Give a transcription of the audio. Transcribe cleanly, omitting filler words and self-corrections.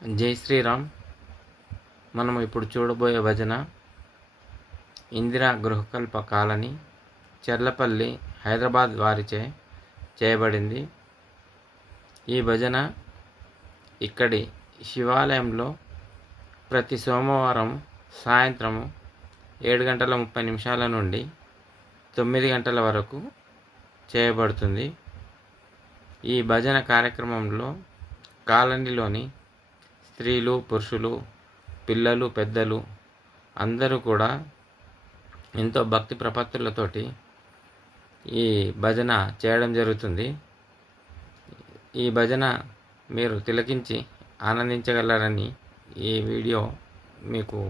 జై శ్రీరామ్. మనం ఇప్పుడు చూడబోయే భజన ఇందిరా గృహకల్ప కాలనీ, చర్లపల్లి, హైదరాబాద్ వారిచే చేయబడింది. ఈ భజన ఇక్కడి శివాలయంలో ప్రతి సోమవారం సాయంత్రం 7:30 నుండి 9 గంటల వరకు చేయబడుతుంది. ఈ భజన కార్యక్రమంలో కాలనీలోని స్త్రీలు, పురుషులు, పిల్లలు, పెద్దలు అందరూ కూడా ఎంతో భక్తి ప్రపత్తులతోటి ఈ భజన చేయడం జరుగుతుంది. ఈ భజన మీరు తిలకించి ఆనందించగలరని ఈ వీడియో మీకు